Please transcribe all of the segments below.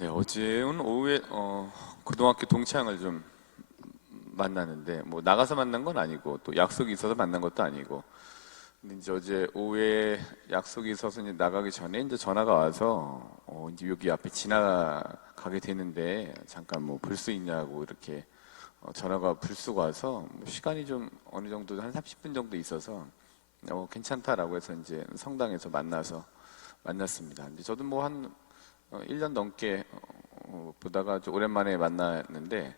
네, 어제는 오후에 고등학교 동창을 좀 만나는데 뭐 나가서 만난 건 아니고 또 약속이 있어서 만난 것도 아니고 근데 이제 어제 오후에 약속이 있어서 이제 나가기 전에 이제 전화가 와서 이제 여기 앞에 지나가게 되는데 잠깐 뭐 볼 수 있냐고 이렇게 전화가 불쑥 와서 뭐 시간이 좀 어느 정도 한 30분 정도 있어서 괜찮다라고 해서 이제 성당에서 만났습니다. 근데 저도 뭐 한 1년 넘게 보다가 좀 오랜만에 만났는데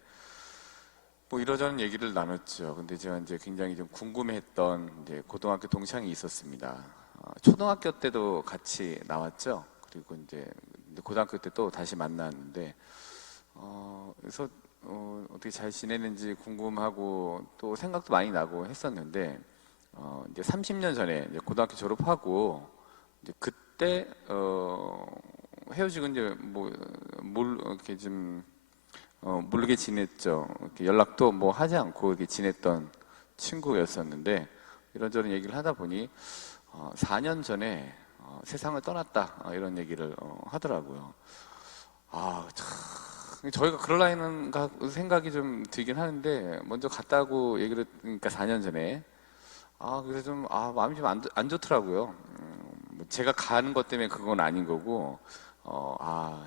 뭐 이러저런 얘기를 나눴죠. 근데 제가 이제 굉장히 좀 궁금해했던 이제 고등학교 동창이 있었습니다. 초등학교 때도 같이 나왔죠. 그리고 이제 고등학교 때 또 다시 만났는데 그래서 어떻게 잘 지내는지 궁금하고 또 생각도 많이 나고 했었는데 이제 30년 전에 이제 고등학교 졸업하고 이제 그때 헤어지고 이제 뭘 이렇게 좀 모르게 지냈죠. 이렇게 연락도 뭐 하지 않고 이렇게 지냈던 친구였었는데 이런저런 얘기를 하다 보니 4년 전에 세상을 떠났다 이런 얘기를 하더라고요. 참 저희가 그럴라는 생각이 좀 들긴 하는데 먼저 갔다고 얘기를 그러니까 4년 전에 그래서 좀 마음이 좀 안 좋더라고요. 뭐 제가 가는 것 때문에 그건 아닌 거고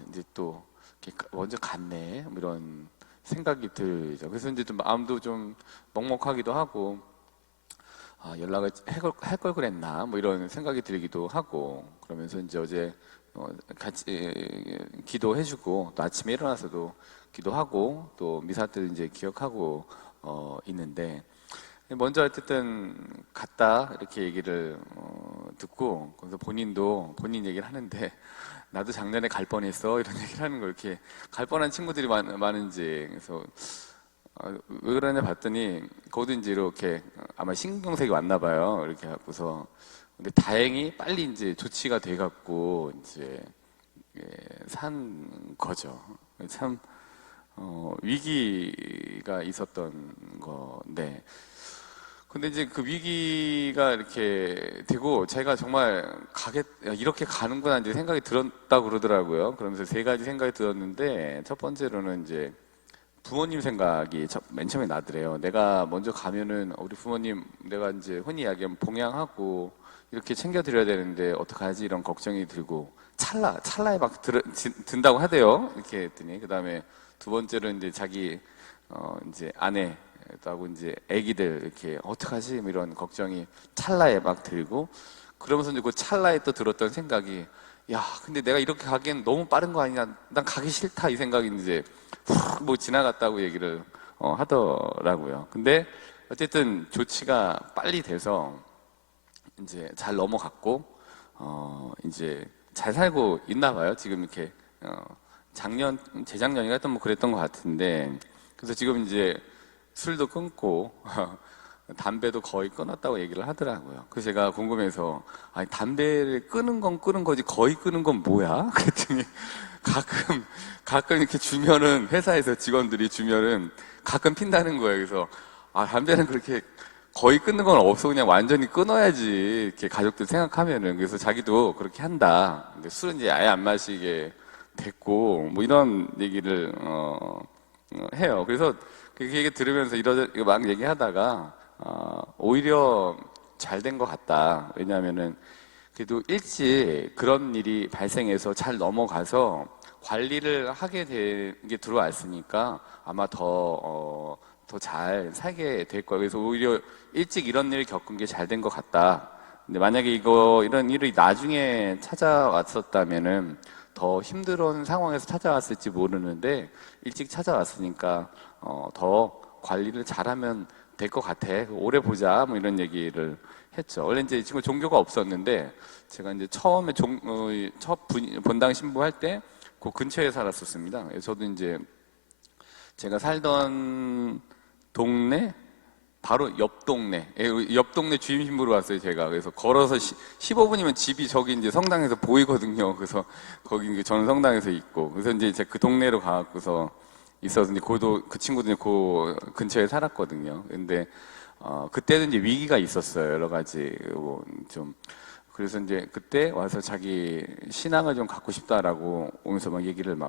이제 또 이렇게 먼저 갔네 뭐 이런 생각이 들죠. 그래서 이제 좀 마음도 좀 먹먹하기도 하고 연락을 할 걸 그랬나 뭐 이런 생각이 들기도 하고 그러면서 이제 어제 같이 기도해주고 또 아침에 일어나서도 기도하고 또 미사 때 이제 기억하고 있는데 먼저 어쨌든 갔다 이렇게 얘기를 듣고 그래서 본인도 본인 얘기를 하는데 나도 작년에 갈 뻔했어 이런 얘기를 하는 거 이렇게 갈 뻔한 친구들이 많은지 그래서 왜 그러냐 봤더니 거기도 이제 이렇게 아마 신경색이 왔나 봐요 이렇게 갖고서 근데 다행히 빨리 이제 조치가 돼 갖고 이제 산 거죠. 참 위기가 있었던 건데 근데 이제 그 위기가 이렇게 되고 제가 정말 이렇게 가는구나 이제 생각이 들었다고 그러더라고요. 그러면서 세 가지 생각이 들었는데 첫 번째로는 이제 부모님 생각이 맨 처음에 나더래요. 내가 먼저 가면은 우리 부모님 내가 이제 흔히 이야기하면 봉양하고 이렇게 챙겨드려야 되는데 어떡하지 이런 걱정이 들고 찰나에 막 든다고 하대요. 이렇게 했더니 그 다음에 두 번째로 이제 자기 이제 아내하고 이제 아기들 이렇게 어떡하지 뭐 이런 걱정이 찰나에 막 들고 그러면서 이제 그 찰나에 또 들었던 생각이 야 근데 내가 이렇게 가기엔 너무 빠른 거 아니냐 난 가기 싫다 이 생각이 이제 훅 뭐 지나갔다고 얘기를 하더라고요. 근데 어쨌든 조치가 빨리 돼서 이제 잘 넘어갔고 이제 잘 살고 있나 봐요. 지금 이렇게 재작년인가 또 뭐 그랬던 것 같은데 그래서 지금 이제 술도 끊고 담배도 거의 끊었다고 얘기를 하더라고요. 그래서 제가 궁금해서 아니 담배를 끊은 건 끊은 거지 거의 끊은 건 뭐야? 그랬더니 가끔 이렇게 주면은 회사에서 직원들이 주면은 가끔 핀다는 거예요. 그래서 담배는 그렇게 거의 끊는 건 없어 그냥 완전히 끊어야지 이렇게 가족들 생각하면은 그래서 자기도 그렇게 한다. 근데 술은 이제 아예 안 마시게 됐고 뭐 이런 얘기를 해요. 그래서 그 얘기 들으면서 이거 막 얘기하다가 오히려 잘 된 것 같다. 왜냐하면은 그래도 일찍 그런 일이 발생해서 잘 넘어가서 관리를 하게 된 게 들어왔으니까 아마 더 잘 살게 될 거예요. 그래서 오히려 일찍 이런 일을 겪은 게 잘 된 것 같다. 근데 만약에 이런 일이 나중에 찾아왔었다면은 더 힘든 상황에서 찾아왔을지 모르는데 일찍 찾아왔으니까 더 관리를 잘하면 될 것 같아. 오래 보자. 뭐 이런 얘기를 했죠. 원래 이제 이 친구 종교가 없었는데 제가 이제 처음에 첫 본당 신부할 때 그 근처에 살았었습니다. 그래서 저도 이제 제가 살던 동네 바로 옆 동네 주임 신부로 왔어요, 제가. 그래서 걸어서 15분이면 집이 저기 이제 성당에서 보이거든요. 그래서 거기 이제 저는 성당에서 있고. 그래서 이제 제가 그 동네로 가갖고서 있었는데, 그 친구도 이제 그 근처에 살았거든요. 근데, 그때는 이제 위기가 있었어요. 여러 가지, 좀. 그래서 이제 그때 와서 자기 신앙을 좀 갖고 싶다라고 오면서 막 얘기를 막